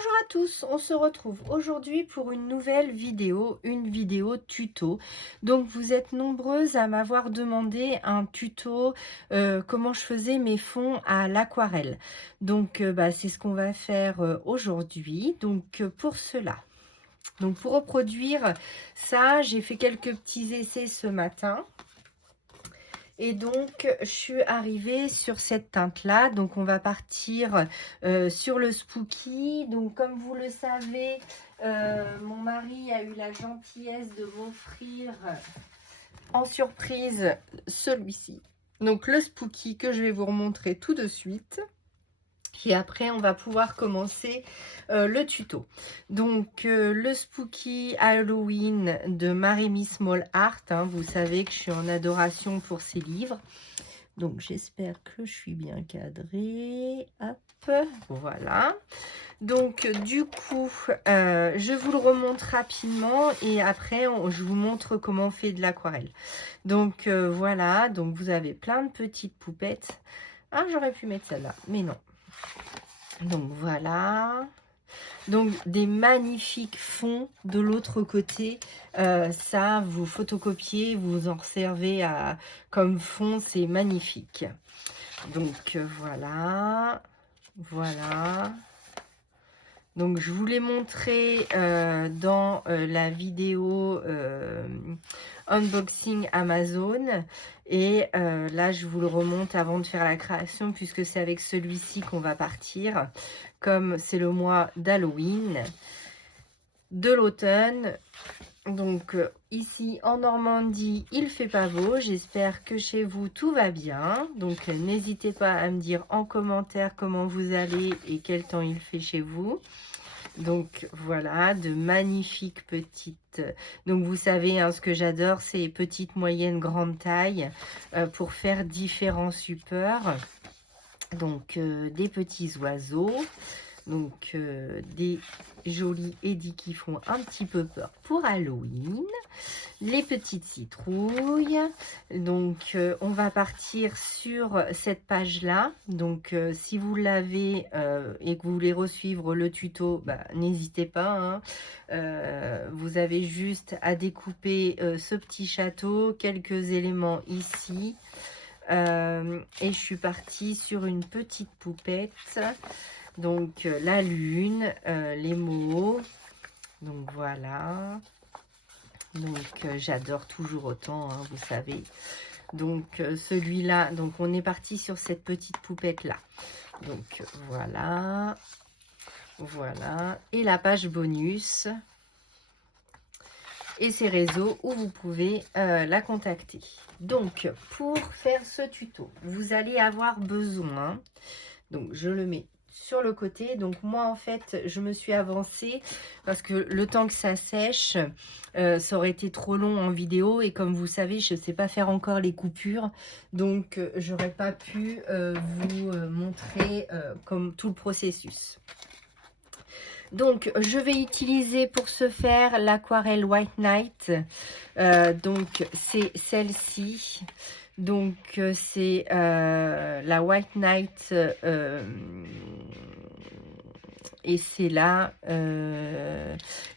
Bonjour à tous, on se retrouve aujourd'hui pour une nouvelle vidéo, une vidéo tuto. Donc vous êtes nombreuses à m'avoir demandé un tuto comment je faisais mes fonds à l'aquarelle. Donc c'est ce qu'on va faire aujourd'hui. Donc pour cela, donc pour reproduire ça, j'ai fait quelques petits essais ce matin. Et donc, je suis arrivée sur cette teinte-là. Donc, on va partir sur le Spooky. Donc, comme vous le savez, mon mari a eu la gentillesse de m'offrir en surprise celui-ci. Donc, le Spooky que je vais vous remontrer tout de suite. Et après, on va pouvoir commencer le tuto. Donc, le Spooky Halloween de Marie Small Art. Hein, vous savez que je suis en adoration pour ses livres. Donc, j'espère que je suis bien cadrée. Hop, voilà. Donc, du coup, je vous le remonte rapidement. Et après, je vous montre comment on fait de l'aquarelle. Donc, voilà. Donc, vous avez plein de petites poupettes. Ah, j'aurais pu mettre celle-là, mais non. Donc voilà, donc des magnifiques fonds de l'autre côté, ça vous photocopiez, vous en servez comme fond, c'est magnifique. Donc voilà, voilà. Donc je vous l'ai montré dans la vidéo unboxing Amazon et là je vous le remonte avant de faire la création puisque c'est avec celui-ci qu'on va partir comme c'est le mois d'Halloween de l'automne. Donc ici en Normandie il fait pas beau, j'espère que chez vous tout va bien, donc n'hésitez pas à me dire en commentaire comment vous allez et quel temps il fait chez vous. Donc voilà, de magnifiques petites. Donc vous savez, hein, ce que j'adore, c'est les petites, moyennes, grandes tailles pour faire différents supports. Donc des petits oiseaux. Donc des jolis édits qui font un petit peu peur pour Halloween. Les petites citrouilles. Donc on va partir sur cette page là. Donc si vous l'avez et que vous voulez resuivre le tuto, n'hésitez pas, hein. Vous avez juste à découper ce petit château, quelques éléments ici. Et je suis partie sur une petite poupette. Donc la lune, les mots. Donc voilà. Donc j'adore toujours autant, hein, vous savez. Donc celui-là, donc on est parti sur cette petite poupette là. Donc voilà, voilà. Et la page bonus et ses réseaux où vous pouvez la contacter. Donc pour faire ce tuto, vous allez avoir besoin, donc je le mets sur le côté. Donc moi en fait je me suis avancée parce que le temps que ça sèche ça aurait été trop long en vidéo et comme vous savez je ne sais pas faire encore les coupures, donc j'aurais pas pu vous montrer comme tout le processus. Donc je vais utiliser pour ce faire l'aquarelle White Knight, donc c'est celle-ci. Donc c'est la White Knight et c'est la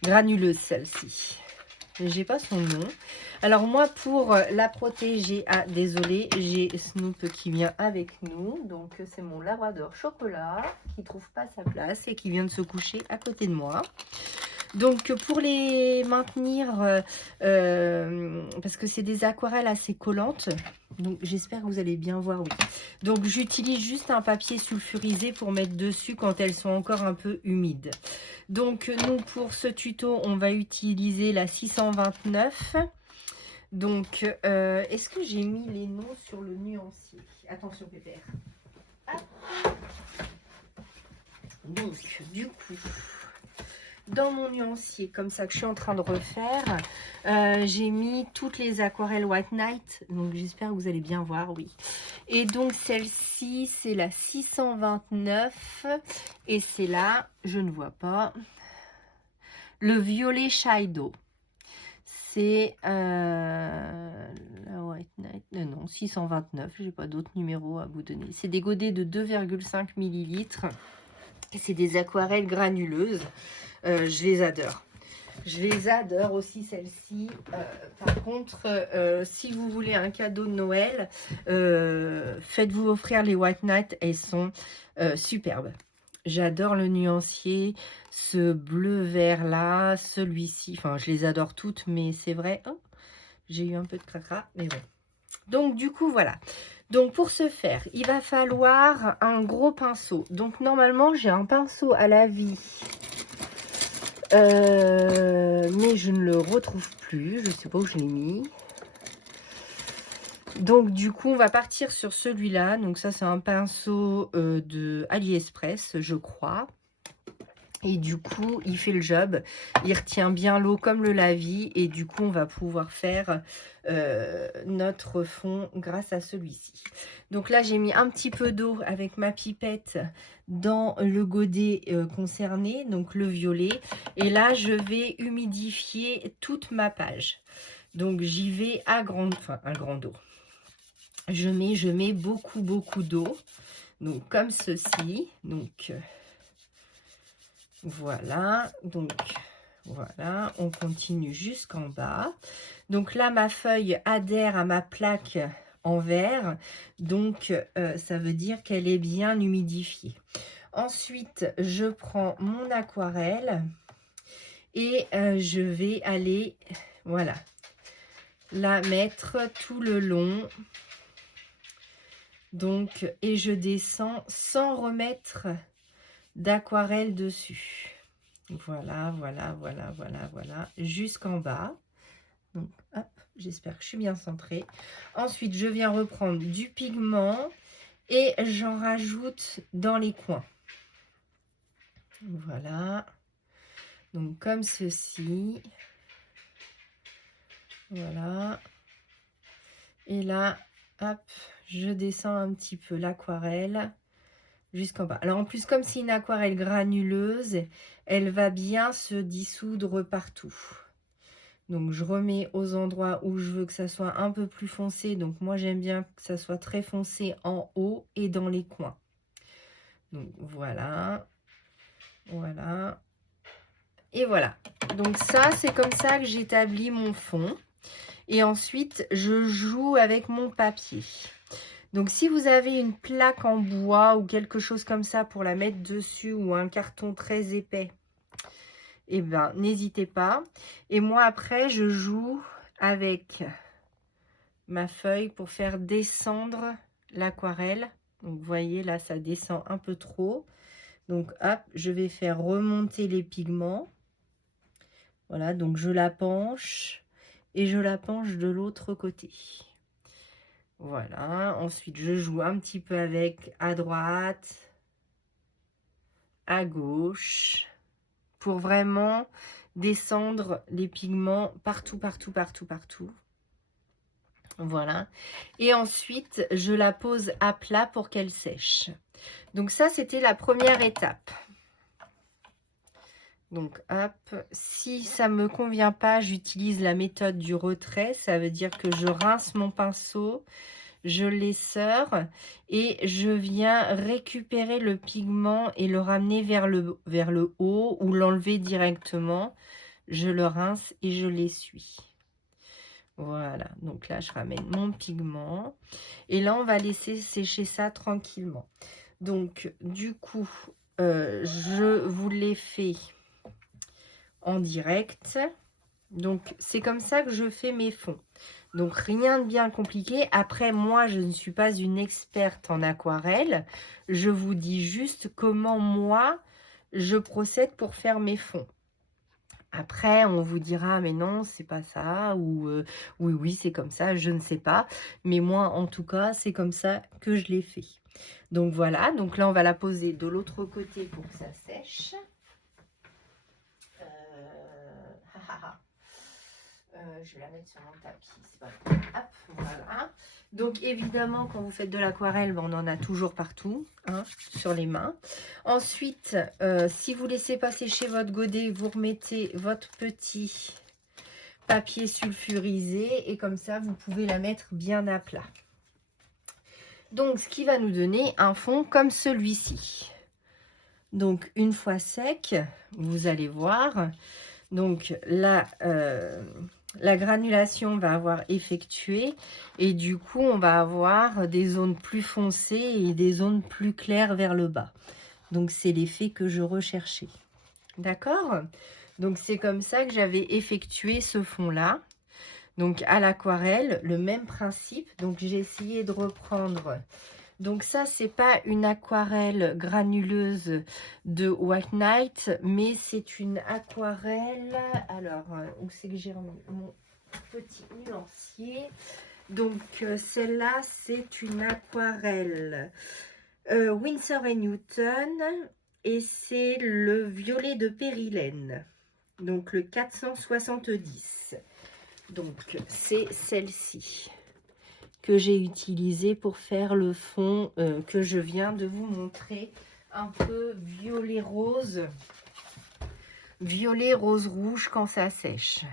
granuleuse, celle-ci. J'ai pas son nom. Alors moi pour la protéger, désolé, j'ai Snoop qui vient avec nous. Donc c'est mon labrador chocolat qui trouve pas sa place et qui vient de se coucher à côté de moi. Donc pour les maintenir, parce que c'est des aquarelles assez collantes, donc j'espère que vous allez bien voir, oui. Donc j'utilise juste un papier sulfurisé pour mettre dessus quand elles sont encore un peu humides. Donc nous pour ce tuto, on va utiliser la 629. Donc est-ce que j'ai mis les noms sur le nuancier? Attention Pépère. Donc du coup, dans mon nuancier, comme ça que je suis en train de refaire, j'ai mis toutes les aquarelles White Knight. Donc j'espère que vous allez bien voir, oui. Et donc celle-ci, c'est la 629. Et c'est là, je ne vois pas, le violet Shadow. C'est la White Knight. Non, 629. J'ai pas d'autres numéros à vous donner. C'est des godets de 2,5 ml. C'est des aquarelles granuleuses. Je les adore. Je les adore aussi, celles-ci. Par contre, si vous voulez un cadeau de Noël, faites-vous offrir les White Night. Elles sont superbes. J'adore le nuancier, ce bleu vert là, celui-ci. Enfin, je les adore toutes, mais c'est vrai. Oh, j'ai eu un peu de cracra, mais bon. Donc, du coup, voilà. Donc, pour ce faire, il va falloir un gros pinceau. Donc, normalement, j'ai un pinceau à la vie. Mais je ne le retrouve plus. Je ne sais pas où je l'ai mis. Donc, du coup, on va partir sur celui-là. Donc, ça, c'est un pinceau de AliExpress, je crois. Et du coup, il fait le job. Il retient bien l'eau comme le lavis. Et du coup, on va pouvoir faire notre fond grâce à celui-ci. Donc là, j'ai mis un petit peu d'eau avec ma pipette dans le godet concerné, donc le violet. Et là, je vais humidifier toute ma page. Donc, j'y vais à grande eau. Je mets beaucoup d'eau. Donc, comme ceci. Donc, voilà. Donc, voilà. On continue jusqu'en bas. Donc là, ma feuille adhère à ma plaque en verre. Donc, ça veut dire qu'elle est bien humidifiée. Ensuite, je prends mon aquarelle et je vais aller, voilà, la mettre tout le long. Donc, et je descends sans remettre d'aquarelle dessus. Voilà, jusqu'en bas. Donc, hop, j'espère que je suis bien centrée. Ensuite, je viens reprendre du pigment et j'en rajoute dans les coins. Voilà. Donc, comme ceci. Voilà. Et là, hop, je descends un petit peu l'aquarelle jusqu'en bas. Alors, en plus, comme c'est une aquarelle granuleuse, elle va bien se dissoudre partout. Donc, je remets aux endroits où je veux que ça soit un peu plus foncé. Donc, moi, j'aime bien que ça soit très foncé en haut et dans les coins. Donc, voilà. Voilà. Et voilà. Donc, ça, c'est comme ça que j'établis mon fond. Et ensuite, je joue avec mon papier. Donc, si vous avez une plaque en bois ou quelque chose comme ça pour la mettre dessus ou un carton très épais, eh bien, n'hésitez pas. Et moi, après, je joue avec ma feuille pour faire descendre l'aquarelle. Donc, vous voyez, là, ça descend un peu trop. Donc, hop, je vais faire remonter les pigments. Voilà, donc je la penche et je la penche de l'autre côté. Voilà, ensuite, je joue un petit peu avec à droite, à gauche, pour vraiment descendre les pigments partout. Voilà. Et ensuite, je la pose à plat pour qu'elle sèche. Donc ça, c'était la première étape. Donc, hop, si ça ne me convient pas, j'utilise la méthode du retrait. Ça veut dire que je rince mon pinceau, je l'esseure et je viens récupérer le pigment et le ramener vers le haut ou l'enlever directement. Je le rince et je l'essuie. Voilà, donc là, je ramène mon pigment. Et là, on va laisser sécher ça tranquillement. Donc, du coup, je vous l'ai fait en direct. Donc, c'est comme ça que je fais mes fonds. Donc, rien de bien compliqué. Après, moi, je ne suis pas une experte en aquarelle. Je vous dis juste comment, moi, je procède pour faire mes fonds. Après, on vous dira, mais non, c'est pas ça, ou oui, c'est comme ça, je ne sais pas. Mais moi, en tout cas, c'est comme ça que je l'ai fait. Donc, voilà. Donc là, on va la poser de l'autre côté pour que ça sèche. Je vais la mettre sur mon tapis. C'est pas grave. Hop, voilà. Donc, évidemment, quand vous faites de l'aquarelle, on en a toujours partout, hein, sur les mains. Ensuite, si vous laissez pas sécher votre godet, vous remettez votre petit papier sulfurisé et comme ça, vous pouvez la mettre bien à plat. Donc, ce qui va nous donner un fond comme celui-ci. Donc, une fois sec, vous allez voir, donc là, la granulation va avoir effectué et du coup, on va avoir des zones plus foncées et des zones plus claires vers le bas. Donc, c'est l'effet que je recherchais. D'accord? Donc, c'est comme ça que j'avais effectué ce fond-là. Donc, à l'aquarelle, le même principe. Donc, j'ai essayé de reprendre. Donc, ça, c'est pas une aquarelle granuleuse de White Knight, mais c'est une aquarelle. Alors, où c'est que j'ai remis mon petit nuancier? Donc, celle-là, c'est une aquarelle Winsor & Newton et c'est le violet de Périlène. Donc, le 470. Donc, c'est celle-ci que j'ai utilisée pour faire le fond que je viens de vous montrer. Un peu violet rose rouge quand ça sèche.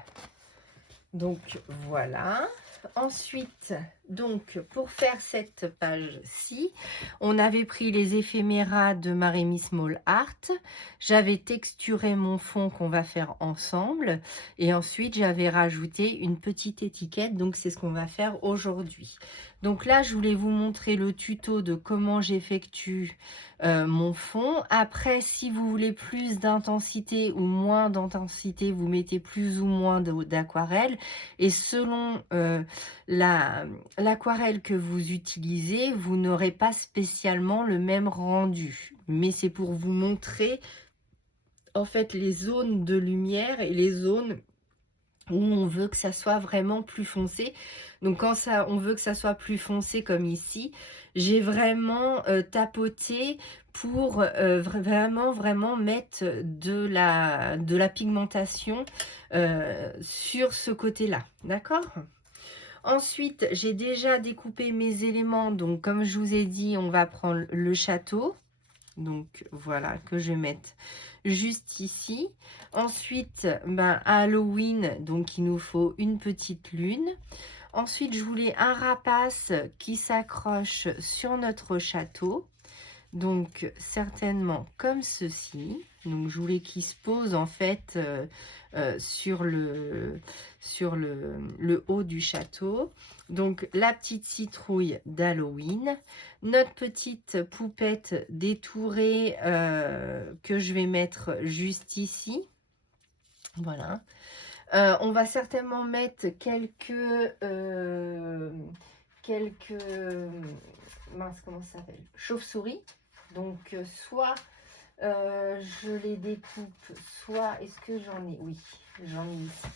Donc, voilà. Ensuite, donc, pour faire cette page-ci, on avait pris les éphéméras de Maremy Small Art. J'avais texturé mon fond qu'on va faire ensemble. Et ensuite, j'avais rajouté une petite étiquette. Donc, c'est ce qu'on va faire aujourd'hui. Donc là, je voulais vous montrer le tuto de comment j'effectue mon fond. Après, si vous voulez plus d'intensité ou moins d'intensité, vous mettez plus ou moins d'aquarelle. Et selon l'aquarelle que vous utilisez, vous n'aurez pas spécialement le même rendu. Mais c'est pour vous montrer en fait les zones de lumière et les zones où on veut que ça soit vraiment plus foncé. Donc quand on veut que ça soit plus foncé comme ici, j'ai vraiment tapoté pour vraiment mettre de la pigmentation sur ce côté-là. D'accord ? Ensuite, j'ai déjà découpé mes éléments. Donc comme je vous ai dit, on va prendre le château. Donc voilà, que je vais mettre juste ici. Ensuite, à Halloween, donc il nous faut une petite lune. Ensuite, je voulais un rapace qui s'accroche sur notre château. Donc certainement comme ceci. Donc je voulais qu'il se pose en fait sur le haut du château. Donc la petite citrouille d'Halloween, notre petite poupette détourée que je vais mettre juste ici. Voilà. On va certainement mettre quelques mince, comment ça s'appelle, chauve-souris. Donc soit je les découpe, soit est-ce que j'en ai? Oui, j'en ai ici.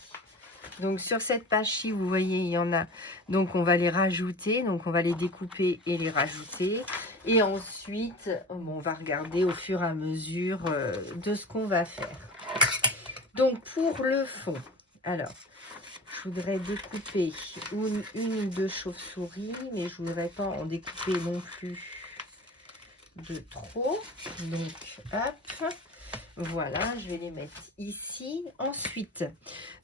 Donc sur cette page-ci, vous voyez, il y en a. Donc on va les rajouter. Donc on va les découper et les rajouter. Et ensuite, on va regarder au fur et à mesure de ce qu'on va faire. Donc pour le fond, alors, je voudrais découper une ou deux chauves-souris, mais je ne voudrais pas en découper non plus de trop. Donc, hop, voilà, je vais les mettre ici. Ensuite,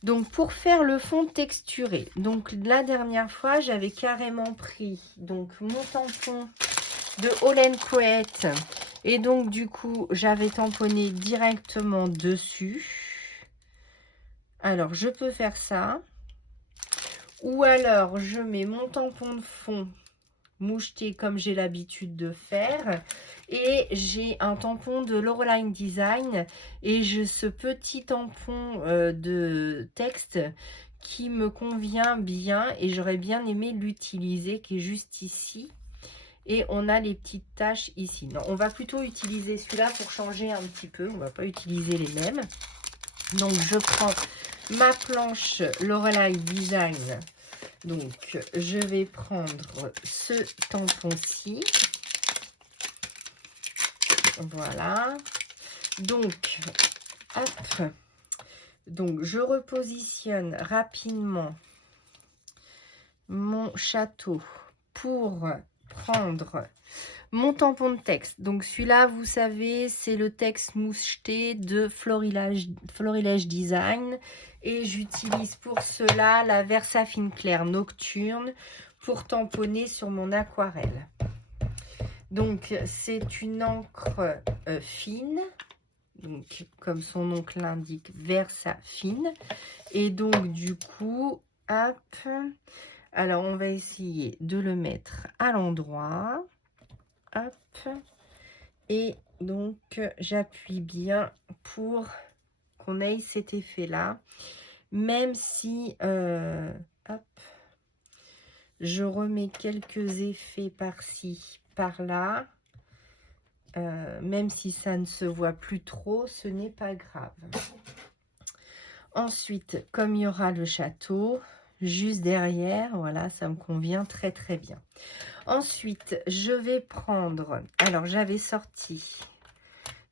donc pour faire le fond texturé, donc la dernière fois, j'avais carrément pris donc mon tampon de Holland Poet et donc du coup, j'avais tamponné directement dessus. Alors, je peux faire ça. Ou alors, je mets mon tampon de fond moucheté comme j'ai l'habitude de faire. Et j'ai un tampon de Laureline Design. Et j'ai ce petit tampon de texte qui me convient bien. Et j'aurais bien aimé l'utiliser, qui est juste ici. Et on a les petites taches ici. Non, on va plutôt utiliser celui-là pour changer un petit peu. On ne va pas utiliser les mêmes. Donc, je prends ma planche Laureline Design. Donc, je vais prendre ce tampon-ci. Voilà. Donc, hop. Donc, je repositionne rapidement mon château pour prendre mon tampon de texte. Donc celui-là, vous savez, c'est le texte moucheté de Florilège Design. Et j'utilise pour cela la Versafine Clair Nocturne pour tamponner sur mon aquarelle. Donc, c'est une encre fine. Donc, comme son nom l'indique, Versa fine. Et donc, du coup, hop. Alors, on va essayer de le mettre à l'endroit. Hop. Et donc, j'appuie bien pour qu'on ait cet effet-là. Même si, hop, je remets quelques effets par-ci, par-là. Même si ça ne se voit plus trop, ce n'est pas grave. Ensuite, comme il y aura le château, juste derrière, voilà, ça me convient très très bien. Ensuite, je vais prendre, alors j'avais sorti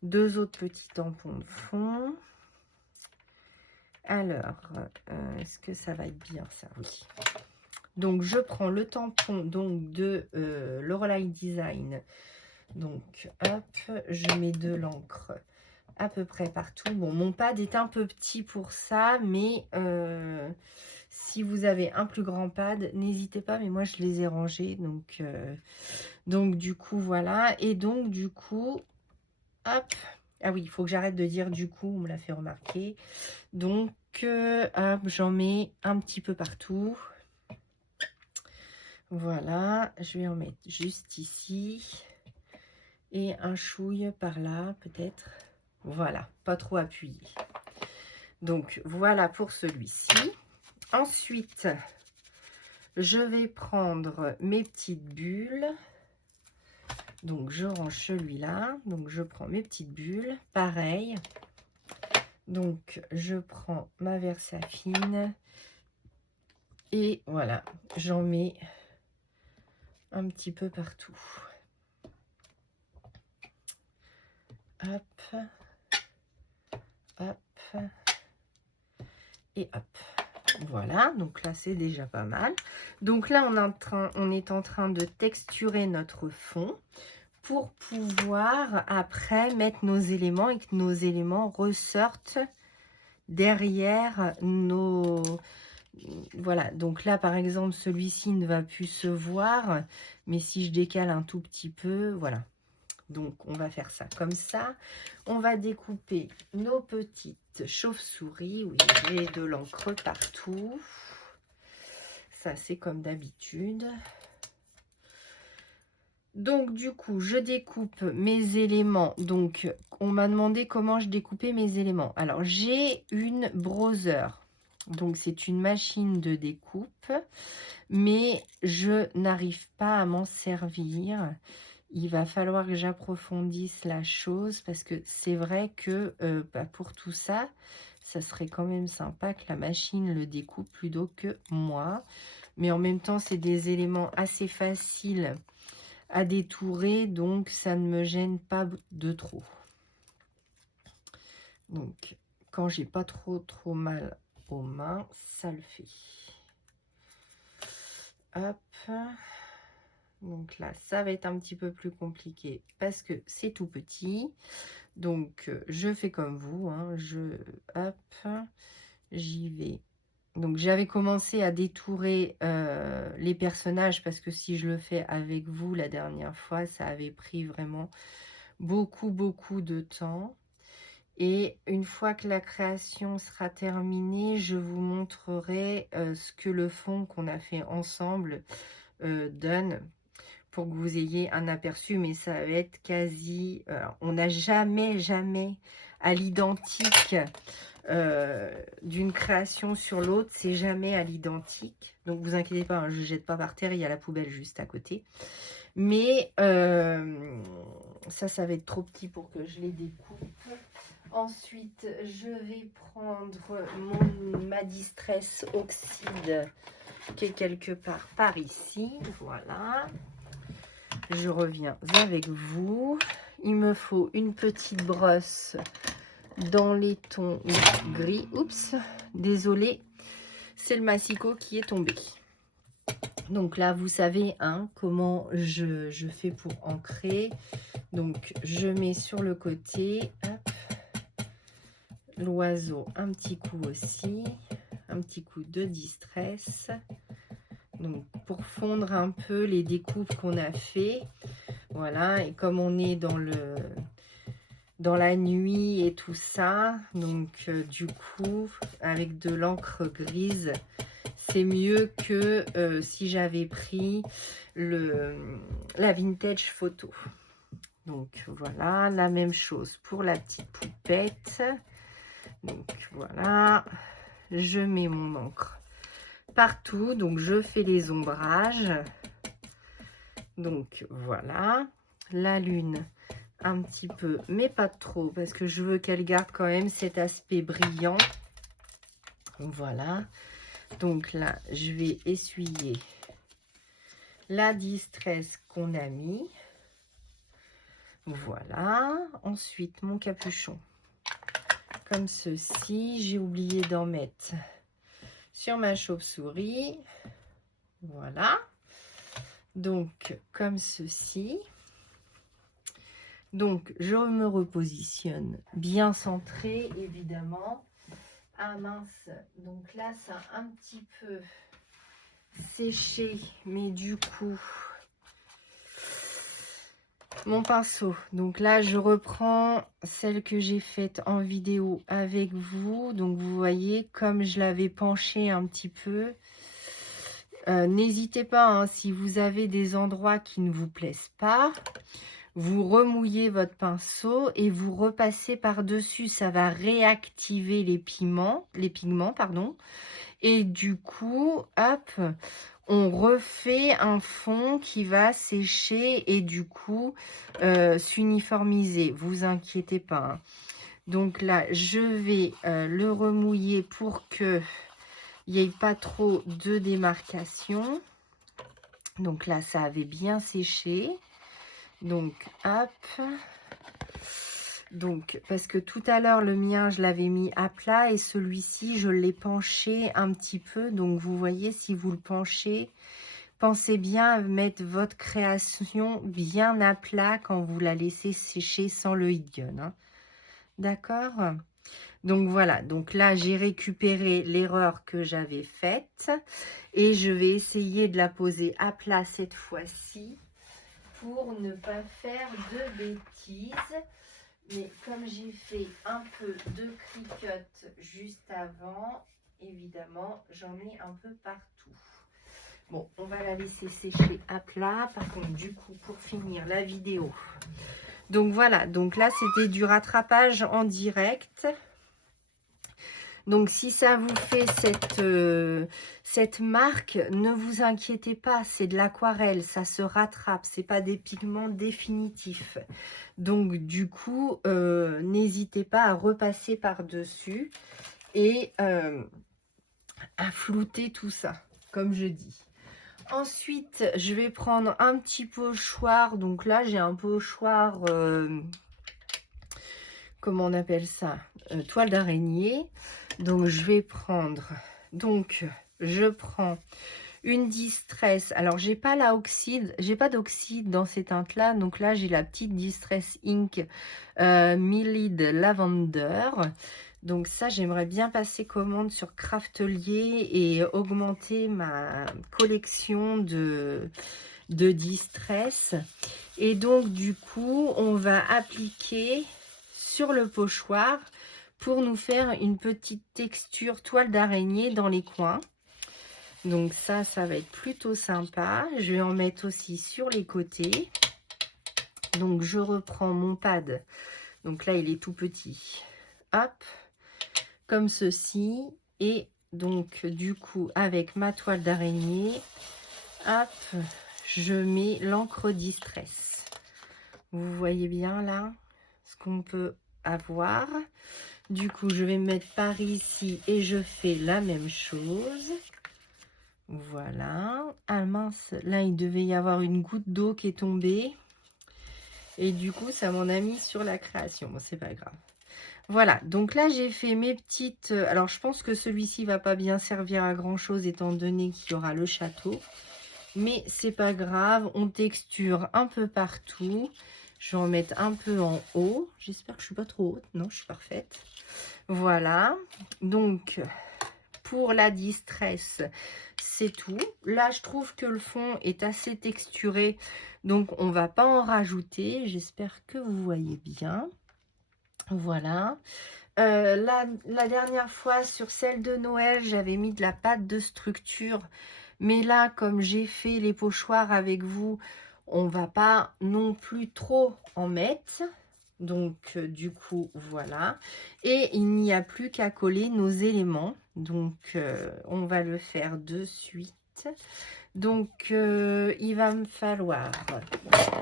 2 autres petits tampons de fond. Alors, est-ce que ça va être bien ça? Oui. Donc, je prends le tampon donc, de Lorelei Design. Donc, hop, je mets de l'encre à peu près partout. Bon, mon pad est un peu petit pour ça, mais si vous avez un plus grand pad, n'hésitez pas, mais moi, je les ai rangés. Donc du coup, voilà. Et donc, du coup, hop. Ah oui, il faut que j'arrête de dire du coup, on me l'a fait remarquer. Donc, hop, j'en mets un petit peu partout. Voilà, je vais en mettre juste ici. Et un chouille par là, peut-être. Voilà, pas trop appuyé. Donc, voilà pour celui-ci. Ensuite, je vais prendre mes petites bulles. Donc, je range celui-là. Donc, je prends mes petites bulles. Pareil. Donc, je prends ma Versafine. Et voilà, j'en mets un petit peu partout. Hop. Hop. Et hop. Voilà, donc là, c'est déjà pas mal. Donc là, on est en train de texturer notre fond pour pouvoir après mettre nos éléments et que nos éléments ressortent derrière nos... Voilà, donc là, par exemple, celui-ci ne va plus se voir, mais si je décale un tout petit peu, voilà. Donc, on va faire ça comme ça. On va découper nos petites chauves-souris. Oui, j'ai de l'encre partout. Ça, c'est comme d'habitude. Donc, du coup, je découpe mes éléments. Donc, on m'a demandé comment je découpais mes éléments. Alors, j'ai une browser. Donc, c'est une machine de découpe. Mais je n'arrive pas à m'en servir. Il va falloir que j'approfondisse la chose parce que c'est vrai que pour tout ça, ça serait quand même sympa que la machine le découpe plutôt que moi. Mais en même temps, c'est des éléments assez faciles à détourer, donc ça ne me gêne pas de trop. Donc, quand j'ai pas trop mal aux mains, ça le fait. Hop. Donc là, ça va être un petit peu plus compliqué parce que c'est tout petit. Donc, je fais comme vous. Hein, hop, j'y vais. Donc, j'avais commencé à détourer les personnages parce que si je le fais avec vous la dernière fois, ça avait pris vraiment beaucoup de temps. Et une fois que la création sera terminée, je vous montrerai ce que le fond qu'on a fait ensemble donne pour que vous ayez un aperçu, mais ça va être quasi... on n'a jamais à l'identique d'une création sur l'autre, c'est jamais à l'identique. Donc, vous inquiétez pas, hein, je ne jette pas par terre, il y a la poubelle juste à côté. Mais ça va être trop petit pour que je les découpe. Ensuite, je vais prendre ma Distress Oxyde qui est quelque part par ici. Voilà. Je reviens avec vous. Il me faut une petite brosse dans les tons gris. Oups, désolé, c'est le massicot qui est tombé. Donc là, vous savez hein, comment je fais pour ancrer. Donc, je mets sur le côté l'oiseau, un petit coup aussi, un petit coup de Distress. Donc, pour fondre un peu les découpes qu'on a fait. Voilà, et comme on est dans la nuit et tout ça, donc du coup, avec de l'encre grise, c'est mieux que si j'avais pris la vintage photo. Donc voilà, la même chose pour la petite poupette. Donc voilà, je mets mon encre partout, donc je fais les ombrages. Donc voilà, la lune un petit peu, mais pas trop, parce que je veux qu'elle garde quand même cet aspect brillant. Voilà, donc là, je vais essuyer la distress qu'on a mis. Voilà, ensuite mon capuchon, comme ceci. J'ai oublié d'en mettre sur ma chauve-souris. Voilà, donc comme ceci. Donc, je me repositionne bien centré, évidemment. Ah mince, donc là, ça a un petit peu séché, mais du coup, mon pinceau. Donc là, je reprends celle que j'ai faite en vidéo avec vous. Donc, vous voyez, comme je l'avais penché un petit peu. N'hésitez pas, hein, si vous avez des endroits qui ne vous plaisent pas, vous remouillez votre pinceau et vous repassez par-dessus. Ça va réactiver les pigments, pardon. Et du coup, hop, on refait un fond qui va sécher et du coup s'uniformiser. Vous inquiétez pas, hein. Donc là, je vais le remouiller pour que il n'y ait pas trop de démarcation. Donc là, ça avait bien séché. Donc, hop. Donc, parce que tout à l'heure, le mien, je l'avais mis à plat et celui-ci, je l'ai penché un petit peu. Donc, vous voyez, si vous le penchez, pensez bien à mettre votre création bien à plat quand vous la laissez sécher sans le heat gun, hein. D'accord? Donc, voilà. Donc là, j'ai récupéré l'erreur que j'avais faite et je vais essayer de la poser à plat cette fois-ci, pour ne pas faire de bêtises. Mais comme j'ai fait un peu de cricotte juste avant, évidemment, j'en ai un peu partout. Bon, on va la laisser sécher à plat. Par contre, du coup, pour finir la vidéo. Donc voilà, donc là, c'était du rattrapage en direct. Donc, si ça vous fait cette marque, ne vous inquiétez pas, c'est de l'aquarelle, ça se rattrape, c'est pas des pigments définitifs. Donc, du coup, n'hésitez pas à repasser par-dessus et à flouter tout ça, comme je dis. Ensuite, je vais prendre un petit pochoir. Donc là, j'ai un pochoir, comment on appelle ça, toile d'araignée. Donc je vais prendre, donc je prends une Distress. Alors j'ai pas la oxyde, j'ai pas d'oxyde dans ces teintes là, donc là j'ai la petite Distress Ink Milled Lavender. Donc ça, j'aimerais bien passer commande sur Craftelier et augmenter ma collection de Distress. Et donc du coup, on va appliquer sur le pochoir pour nous faire une petite texture toile d'araignée dans les coins. Donc ça va être plutôt sympa. Je vais en mettre aussi sur les côtés. Donc je reprends mon pad. Donc là, il est tout petit. Hop, comme ceci. Et donc du coup, avec ma toile d'araignée, hop, je mets l'encre Distress. Vous voyez bien là ce qu'on peut avoir. Du coup, je vais mettre par ici et je fais la même chose. Voilà. Ah mince, là, il devait y avoir une goutte d'eau qui est tombée. Et du coup, ça m'en a mis sur la création. Bon, c'est pas grave. Voilà, donc là, j'ai fait mes petites... Alors, je pense que celui-ci va pas bien servir à grand-chose étant donné qu'il y aura le château. Mais c'est pas grave, on texture un peu partout. Je vais en mettre un peu en haut. J'espère que je suis pas trop haute. Non, je suis parfaite. Voilà. Donc, pour la Distress, c'est tout. Là, je trouve que le fond est assez texturé, donc on va pas en rajouter. J'espère que vous voyez bien. Voilà. La dernière fois, sur celle de Noël, j'avais mis de la pâte de structure. Mais là, comme j'ai fait les pochoirs avec vous, on va pas non plus trop en mettre. Donc, du coup, voilà. Et il n'y a plus qu'à coller nos éléments. Donc, on va le faire de suite. Donc, il va me falloir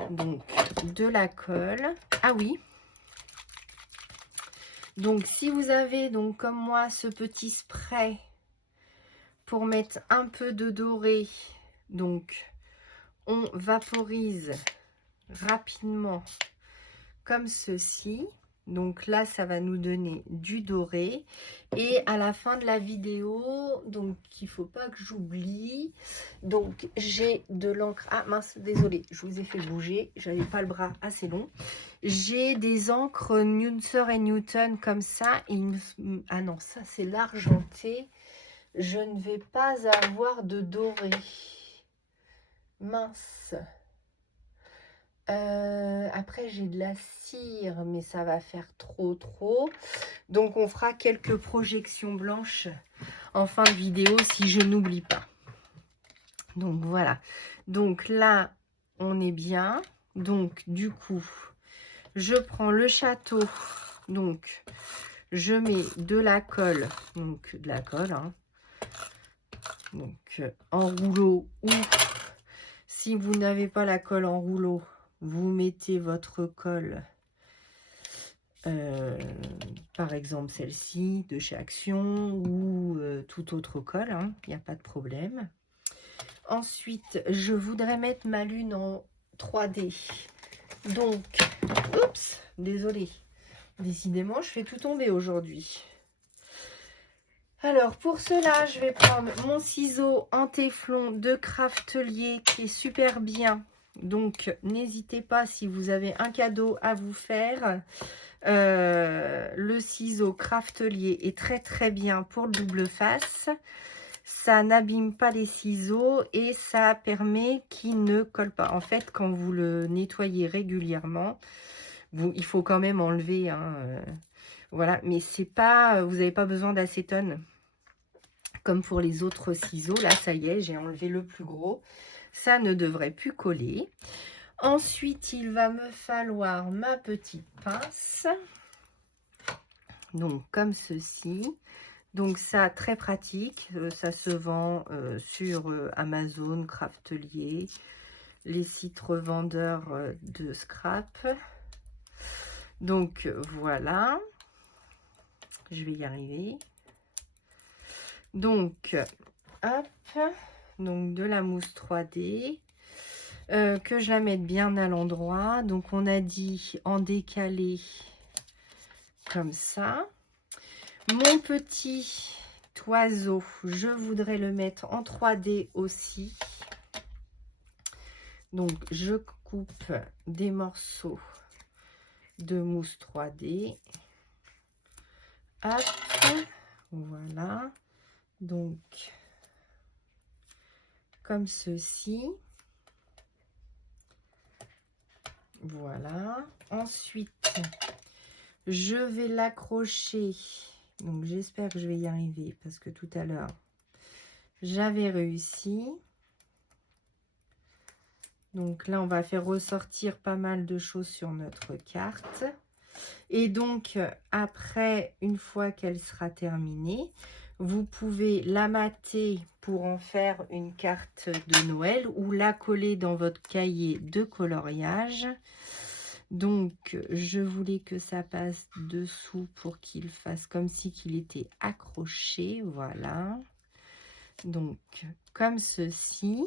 donc, de la colle. Ah oui. Donc, si vous avez, donc comme moi, ce petit spray pour mettre un peu de doré, donc, on vaporise rapidement comme ceci. Donc là, ça va nous donner du doré. Et à la fin de la vidéo, donc il ne faut pas que j'oublie. Donc j'ai de l'encre. Ah mince, désolé, je vous ai fait bouger. J'avais pas le bras assez long. J'ai des encres Nunser et Newton comme ça. Ah non, ça c'est l'argenté. Je ne vais pas avoir de doré. Mince. Après, j'ai de la cire, mais ça va faire trop. Donc, on fera quelques projections blanches en fin de vidéo si je n'oublie pas. Donc, voilà. Donc, là, on est bien. Donc, du coup, je prends le château. Donc, je mets de la colle. Donc, de la colle, hein. Donc, en rouleau ou si vous n'avez pas la colle en rouleau, vous mettez votre colle, par exemple celle-ci de chez Action ou toute autre colle, hein, il n'y a pas de problème. Ensuite, je voudrais mettre ma lune en 3D. Donc, oups, désolée. Décidément, je fais tout tomber aujourd'hui. Alors, pour cela, je vais prendre mon ciseau en téflon de Craftelier qui est super bien. Donc, n'hésitez pas si vous avez un cadeau à vous faire. Le ciseau Craftelier est très bien pour le double face. Ça n'abîme pas les ciseaux et ça permet qu'il ne colle pas. En fait, quand vous le nettoyez régulièrement, il faut quand même enlever, hein, voilà, mais c'est pas, vous n'avez pas besoin d'acétone comme pour les autres ciseaux. Là, ça y est, j'ai enlevé le plus gros. Ça ne devrait plus coller. Ensuite, il va me falloir ma petite pince. Donc, comme ceci. Donc, ça, très pratique. Ça se vend sur Amazon, Craftelier, les sites revendeurs de scrap. Donc, voilà. Je vais y arriver. Donc, hop. Donc, de la mousse 3D. Que je la mette bien à l'endroit. Donc, on a dit en décalé comme ça. Mon petit oiseau, je voudrais le mettre en 3D aussi. Donc, je coupe des morceaux de mousse 3D. Hop, voilà. Donc, comme ceci. Voilà. Ensuite, je vais l'accrocher. Donc, j'espère que je vais y arriver parce que tout à l'heure, j'avais réussi. Donc là, on va faire ressortir pas mal de choses sur notre carte. Et donc, après, une fois qu'elle sera terminée, vous pouvez la mater pour en faire une carte de Noël ou la coller dans votre cahier de coloriage. Donc, je voulais que ça passe dessous pour qu'il fasse comme si qu'il était accroché. Voilà. Donc, comme ceci.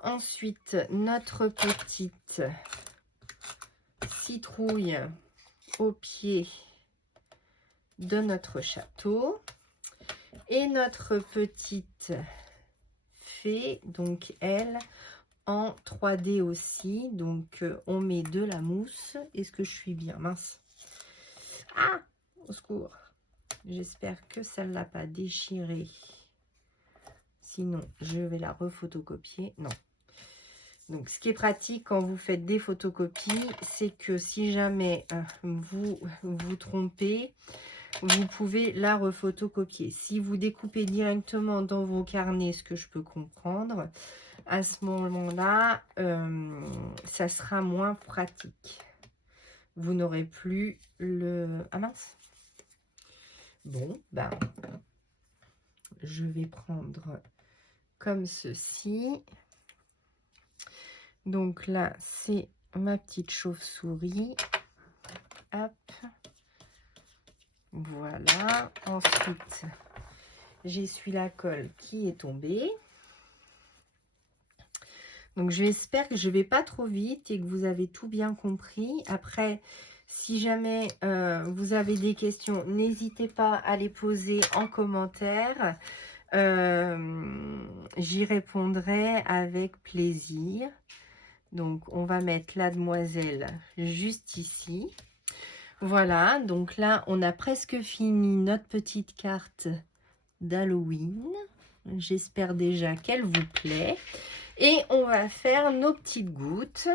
Ensuite, notre petite citrouille au pied de notre château. Et notre petite fée, donc elle, en 3D aussi. Donc, on met de la mousse. Est-ce que je suis bien? Mince. Ah, au secours. J'espère que ça ne l'a pas déchiré. Sinon, je vais la refotocopier. Non. Donc, ce qui est pratique quand vous faites des photocopies, c'est que si jamais vous vous trompez, vous pouvez la refotocopier. Si vous découpez directement dans vos carnets, ce que je peux comprendre, à ce moment-là, ça sera moins pratique. Vous n'aurez plus le... Ah mince. Bon, ben, je vais prendre comme ceci. Donc là, c'est ma petite chauve-souris. Hop. Voilà. Ensuite, j'essuie la colle qui est tombée. Donc, j'espère que je ne vais pas trop vite et que vous avez tout bien compris. Après, si jamais vous avez des questions, n'hésitez pas à les poser en commentaire. J'y répondrai avec plaisir. Donc, on va mettre la demoiselle juste ici. Voilà, donc là, on a presque fini notre petite carte d'Halloween. J'espère déjà qu'elle vous plaît. Et on va faire nos petites gouttes.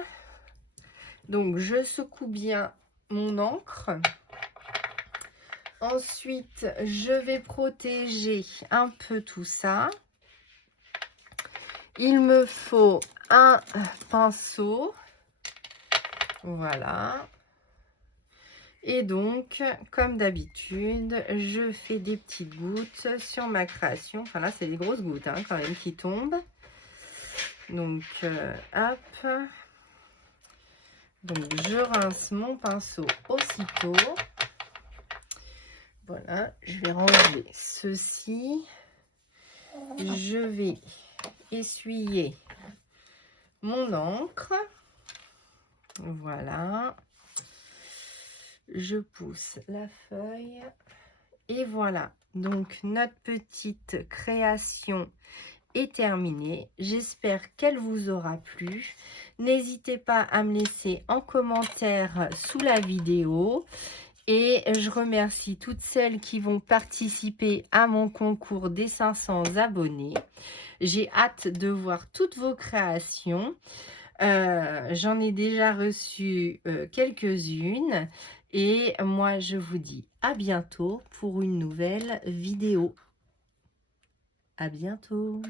Donc, je secoue bien mon encre. Ensuite, je vais protéger un peu tout ça. Il me faut un pinceau. Voilà. Et donc, comme d'habitude, je fais des petites gouttes sur ma création. Enfin là, c'est des grosses gouttes hein, quand même qui tombent. Donc, hop. Donc, je rince mon pinceau aussitôt. Voilà, je vais ranger ceci. Je vais essuyer mon encre. Voilà. Je pousse la feuille. Et voilà. Donc, notre petite création est terminée. J'espère qu'elle vous aura plu. N'hésitez pas à me laisser en commentaire sous la vidéo. Et je remercie toutes celles qui vont participer à mon concours des 500 abonnés. J'ai hâte de voir toutes vos créations. J'en ai déjà reçu quelques-unes. Et moi, je vous dis à bientôt pour une nouvelle vidéo. À bientôt.